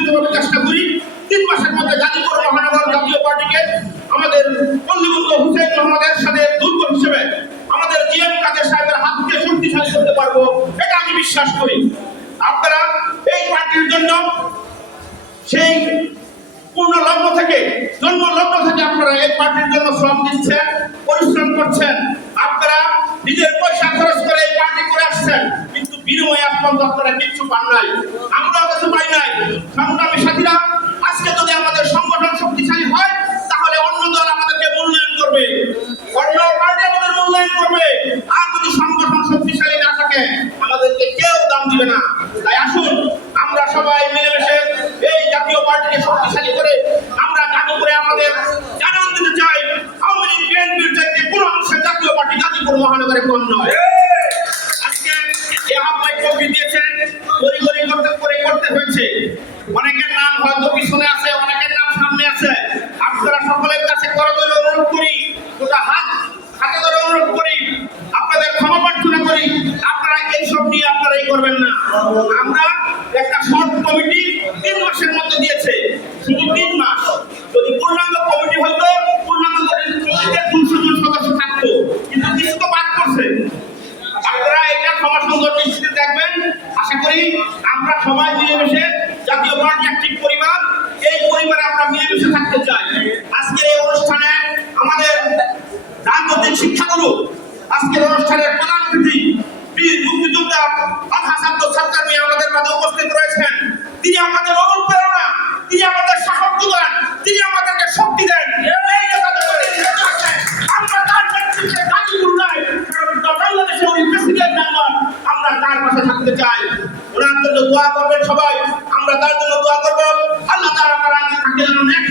সুনির্দিষ্টভাবে চেষ্টা করি 3 মাসের মধ্যে গাজীপুর মহানগর জাতীয় পার্টিকে আমাদের পল্লীবন্ধু হুসেইন মোহাম্মদের সাথে দুর্গ হিসেবে আমাদের জিএম কাদের সাহেবের হাতকে শক্তিশালী করতে পারবো, এটা আমি বিশ্বাস করি। আপনারা এই পার্টির জন্য সেই পূর্ণ লগ্ন থেকে জন্ম লগ্ন থেকে আপনারা এই পার্টির জন্য শ্রম দিচ্ছেন, পরিশ্রম করছেন। আপনারা নিজের পয়সা খরচ করে এই পার্টি করে আসছেন, কিন্তু বিনিময়ে আপনারা আপনারা কিছু পান নাই, আমরাও কিছু পাই নাই। সংগ্রামী সাথীরা, আজকে যদি আমাদের সংগঠন শক্তিশালী হয় তাহলে অন্য দল আমাদেরকে মূল্যায়ন করবে, অন্য পার্টি আমাদের মূল্যায়ন করবে। আর যদি সংগঠন শক্তিশালী না থাকে আমাদেরকে কেউ দাম দিবে না। তাই আসুন আমরা সবাই মিলেমিশে এই জাতীয় পার্টিকে শক্তিশালী করে আমরা গাজীপুরে আমাদের জানান দিতে চাই, আওয়ামী লীগ বিএনপির চাইতে কোনো অংশে জাতীয় পার্টি গাজীপুর মহানগরে কম নয়। আজকে এই আহ্বায়ক কবি দিয়েছেন, গড়ি করতে হয়েছে। অনেকের নাম হয়তো পিছনে আছে, অনেকের নাম সামনে আছে। আপনারা সকলের কাছে করজোড়ে অনুরোধ করি, হাতে ধরে অনুরোধ করি, আপনাদের ক্ষমা প্রার্থনা করি, আপনারা এইসব নিয়ে আপনারাই করবেন না। আমরা একটা শর্ট কমিটি 3 মাসের মধ্যে দিয়েছে, শুধু 3 মাস। যদি পূর্ণাঙ্গ কমিটি হইতো, পূর্ণাঙ্গ কমিটিতে 200 জন সদস্য থাকতো, কিন্তু কিছু তো বাদ করছে। আপনারা এটা ক্ষমা সুন্দর দৃষ্টিতে দেখবেন। আশা করি আমরা সবাই মিলেমিশে জাতীয় পার্টি একটি পরিবার, এই পরিবারে আমরা মিলেমিশে থাকতে চাই। আজকের এই অনুষ্ঠানে আমাদের রাজনৈতিক শিক্ষাগুরু, আজকের অনুষ্ঠানের প্রধান অতিথি বীর মুক্তিযোদ্ধা আলহাজ আব্দুল সাত্তার মিয়া আমাদের মাঝে উপস্থিত রয়েছেন। তিনি আমাদের অনুপ্রেরণা, তিনি আমাদের সাহস যোগান, তিনি আমাদেরকে শক্তি দেন। এই আমরা তার নেতৃত্বে গাজীপুর নয়, বাংলাদেশের ওই প্রেসিডেন্ট আমরা তার পাশে থাকতে চাই। ওনার জন্য দোয়া করবেন সবাই, আমরা তার জন্য দোয়া করবো। আল্লাহ তাআলা তার আগে যেন নেক